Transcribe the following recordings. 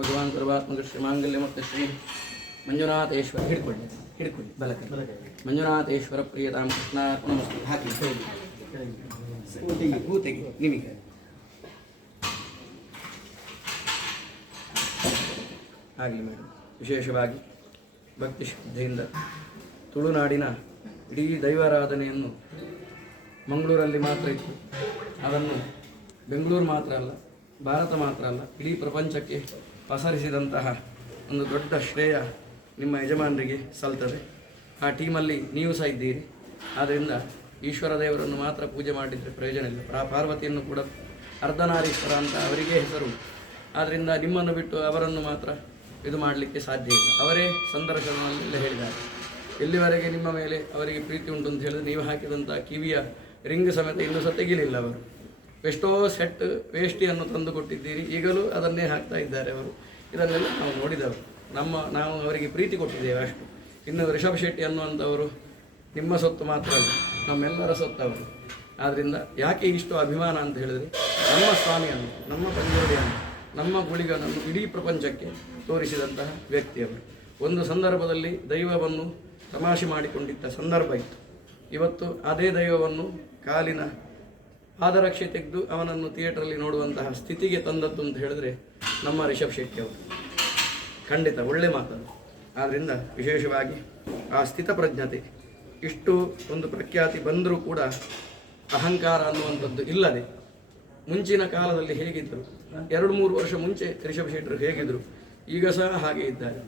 ಭಗವಾನ್ ಸರ್ವಾತ್ಮಕ ಶ್ರೀ ಮಾಂಗಲ್ಯ ಮತ್ತು ಶ್ರೀ ಮಂಜುನಾಥೇಶ್ವರ ಹಿಡ್ಕೊಳ್ಳಿ ಬಲಕ್ಕೆ ಮಂಜುನಾಥೇಶ್ವರ ಪ್ರಿಯತಾಂ ಕೃಷ್ಣಾರ್ಪಣಮಸ್ತು. ಹಾಕಿ ಹೂತೆಗೆ ನಿಮಗೆ ಆಗಲಿ ಮೇಡಮ್. ವಿಶೇಷವಾಗಿ ಭಕ್ತಿ ಶ್ರದ್ಧೆಯಿಂದ ತುಳುನಾಡಿನ ಇಡೀ ದೈವಾರಾಧನೆಯನ್ನು ಮಂಗಳೂರಲ್ಲಿ ಮಾತ್ರ ಇತ್ತು, ಅದನ್ನು ಬೆಂಗಳೂರು ಮಾತ್ರ ಅಲ್ಲ, ಭಾರತ ಮಾತ್ರ ಅಲ್ಲ, ಇಡೀ ಪ್ರಪಂಚಕ್ಕೆ ಪಸರಿಸಿದಂತಹ ಒಂದು ದೊಡ್ಡ ಶ್ರೇಯ ನಿಮ್ಮ ಯಜಮಾನರಿಗೆ ಸಲ್ತದೆ. ಆ ಟೀಮಲ್ಲಿ ನೀವು ಸಹ ಇದ್ದೀರಿ. ಆದ್ದರಿಂದ ಈಶ್ವರ ದೇವರನ್ನು ಮಾತ್ರ ಪೂಜೆ ಮಾಡಿದರೆ ಪ್ರಯೋಜನ ಇಲ್ಲ. ಪಾರ್ವತಿಯನ್ನು ಕೂಡ ಅರ್ಧನಾರೀಶ್ವರ ಅಂತ ಅವರಿಗೆ ಹೆಸರು. ಆದ್ದರಿಂದ ನಿಮ್ಮನ್ನು ಬಿಟ್ಟು ಅವರನ್ನು ಮಾತ್ರ ಇದು ಮಾಡಲಿಕ್ಕೆ ಸಾಧ್ಯ ಇಲ್ಲ. ಅವರೇ ಸಂದರ್ಶನದಲ್ಲೆಲ್ಲ ಹೇಳಿದ್ದಾರೆ, ಎಲ್ಲಿವರೆಗೆ ನಿಮ್ಮ ಮೇಲೆ ಅವರಿಗೆ ಪ್ರೀತಿ ಉಂಟು ಅಂತ ಹೇಳಿದ್ರೆ ನೀವು ಹಾಕಿದಂಥ ಕಿವಿಯ ರಿಂಗ್ ಸಮೇತ ಇನ್ನೂ ಸಹ ತೆಗಿಲಿಲ್ಲ. ಅವರು ಎಷ್ಟೋ ಸೆಟ್ ವೇಷ್ಟಿಯನ್ನು ತಂದು ಕೊಟ್ಟಿದ್ದೀರಿ, ಈಗಲೂ ಅದನ್ನೇ ಹಾಕ್ತಾ ಇದ್ದಾರೆ ಅವರು. ಇದನ್ನೆಲ್ಲ ನಾವು ನೋಡಿದವರು, ನಾವು ಅವರಿಗೆ ಪ್ರೀತಿ ಕೊಟ್ಟಿದ್ದೇವೆ ಅಷ್ಟು. ಇನ್ನು ರಿಷಬ್ ಶೆಟ್ಟಿ ಅನ್ನುವಂಥವರು ನಿಮ್ಮ ಸೊತ್ತು ಮಾತ್ರ ಅಲ್ಲ, ನಮ್ಮೆಲ್ಲರ ಸೊತ್ತವರು. ಆದ್ದರಿಂದ ಯಾಕೆ ಇಷ್ಟು ಅಭಿಮಾನ ಅಂತ ಹೇಳಿದರೆ, ನಮ್ಮ ಸ್ವಾಮಿಯನ್ನು, ನಮ್ಮ ಪಂಜೋಡಿಯನ್ನು, ನಮ್ಮ ಗುಳಿಗನನ್ನು ಇಡೀ ಪ್ರಪಂಚಕ್ಕೆ ತೋರಿಸಿದಂತಹ ವ್ಯಕ್ತಿಯವರು. ಒಂದು ಸಂದರ್ಭದಲ್ಲಿ ದೈವವನ್ನು ತಮಾಷೆ ಮಾಡಿಕೊಂಡಿದ್ದ ಸಂದರ್ಭ ಇತ್ತು. ಇವತ್ತು ಅದೇ ದೈವವನ್ನು ಕಾಲಿನ ಪಾದರಕ್ಷೆ ತೆಗೆದು ಅವನನ್ನು ಥಿಯೇಟ್ರಲ್ಲಿ ನೋಡುವಂತಹ ಸ್ಥಿತಿಗೆ ತಂದದ್ದು ಅಂತ ಹೇಳಿದ್ರೆ ನಮ್ಮ ರಿಷಬ್ ಶೆಟ್ಟಿಯವರು. ಖಂಡಿತ ಒಳ್ಳೆ ಮಾತದು. ಆದ್ದರಿಂದ ವಿಶೇಷವಾಗಿ ಆ ಸ್ಥಿತಪ್ರಜ್ಞತೆ, ಇಷ್ಟು ಒಂದು ಪ್ರಖ್ಯಾತಿ ಬಂದರೂ ಕೂಡ ಅಹಂಕಾರ ಅನ್ನುವಂಥದ್ದು ಇಲ್ಲದೆ ಮುಂಚಿನ ಕಾಲದಲ್ಲಿ ಹೇಗಿದ್ದರು, 2-3 ವರ್ಷ ಮುಂಚೆ ರಿಷಬ್ ಶೆಟ್ಟರು ಹೇಗಿದ್ದರು, ಈಗ ಸಹ ಹಾಗೆ ಇದ್ದಾರೆ.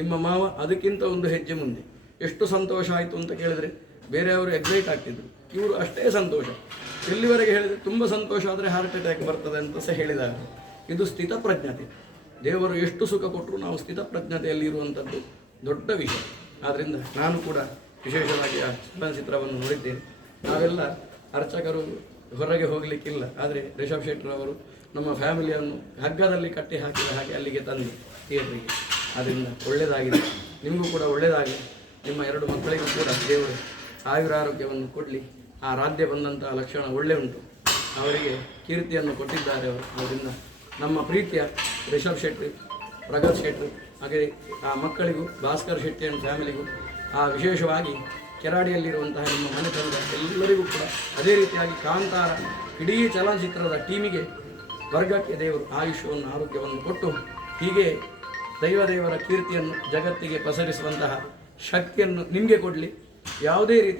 ನಿಮ್ಮ ಮಾವ ಅದಕ್ಕಿಂತ ಒಂದು ಹೆಜ್ಜೆ ಮುಂದೆ. ಎಷ್ಟು ಸಂತೋಷ ಆಯಿತು ಅಂತ ಕೇಳಿದರೆ ಬೇರೆಯವರು ಎಕ್ಸೈಟ್ ಆಗ್ತಿದ್ರು, ಇವರು ಅಷ್ಟೇ ಸಂತೋಷ. ಎಲ್ಲಿವರೆಗೆ ಹೇಳಿದರೆ ತುಂಬ ಸಂತೋಷ ಆದರೆ ಹಾರ್ಟ್ ಅಟ್ಯಾಕ್ ಬರ್ತದೆ ಅಂತ ಸಹ ಹೇಳಿದಾಗ, ಇದು ಸ್ಥಿತಪ್ರಜ್ಞತೆ. ದೇವರು ಎಷ್ಟು ಸುಖ ಕೊಟ್ಟರು ನಾವು ಸ್ಥಿತಪ್ರಜ್ಞತೆಯಲ್ಲಿ ಇರುವಂಥದ್ದು ದೊಡ್ಡ ವಿಷಯ. ಆದ್ದರಿಂದ ನಾನು ಕೂಡ ವಿಶೇಷವಾಗಿ ಆ ಚಲನಚಿತ್ರವನ್ನು ನೋಡಿದ್ದೇನೆ. ನಾವೆಲ್ಲ ಅರ್ಚಕರು ಹೊರಗೆ ಹೋಗಲಿಕ್ಕಿಲ್ಲ, ಆದರೆ ರಿಷಬ್ ಶೆಟ್ಟರವರು ನಮ್ಮ ಫ್ಯಾಮಿಲಿಯನ್ನು ಹಗ್ಗದಲ್ಲಿ ಕಟ್ಟಿ ಹಾಕಿದ ಹಾಗೆ ಅಲ್ಲಿಗೆ ತಂದು ಥಿಯೇಟ್ರಿಗೆ. ಆದ್ದರಿಂದ ಒಳ್ಳೆಯದಾಗಿದೆ, ನಿಮಗೂ ಕೂಡ ಒಳ್ಳೆಯದಾಗಲಿ. ನಿಮ್ಮ 2 ಮಕ್ಕಳಿಗೂ ಕೂಡ ದೇವರು ಆಯುರಾರೋಗ್ಯವನ್ನು ಕೊಡಲಿ. ಆ ರಾಧ್ಯ ಬಂದಂತಹ ಲಕ್ಷಣ ಒಳ್ಳೆ ಉಂಟು, ಅವರಿಗೆ ಕೀರ್ತಿಯನ್ನು ಕೊಟ್ಟಿದ್ದಾರೆ ಅವರು. ಆದ್ದರಿಂದ ನಮ್ಮ ಪ್ರೀತಿಯ ರಿಷಬ್ ಶೆಟ್ಟಿ, ಪ್ರಗತ್ ಶೆಟ್ಟಿ, ಹಾಗೆ ಆ ಮಕ್ಕಳಿಗೂ, ಭಾಸ್ಕರ್ ಶೆಟ್ಟಿ ಆ್ಯಂಡ್ ಫ್ಯಾಮಿಲಿಗೂ, ಆ ವಿಶೇಷವಾಗಿ ಕೆರಾಡಿಯಲ್ಲಿರುವಂತಹ ನಿಮ್ಮ ಮನೆ ತಂದ ಎಲ್ಲರಿಗೂ ಕೂಡ ಅದೇ ರೀತಿಯಾಗಿ ಕಾಂತಾರ ಇಡೀ ಚಲನಚಿತ್ರದ ಟೀಮಿಗೆ, ವರ್ಗಕ್ಕೆ ದೇವರು ಆಯುಷ್ಯವನ್ನು, ಆರೋಗ್ಯವನ್ನು ಕೊಟ್ಟು ಹೀಗೆ ದೈವದೇವರ ಕೀರ್ತಿಯನ್ನು ಜಗತ್ತಿಗೆ ಪಸರಿಸುವಂತಹ ಶಕ್ತಿಯನ್ನು ನಿಮಗೆ ಕೊಡಲಿ. ಯಾವುದೇ ರೀತಿಯ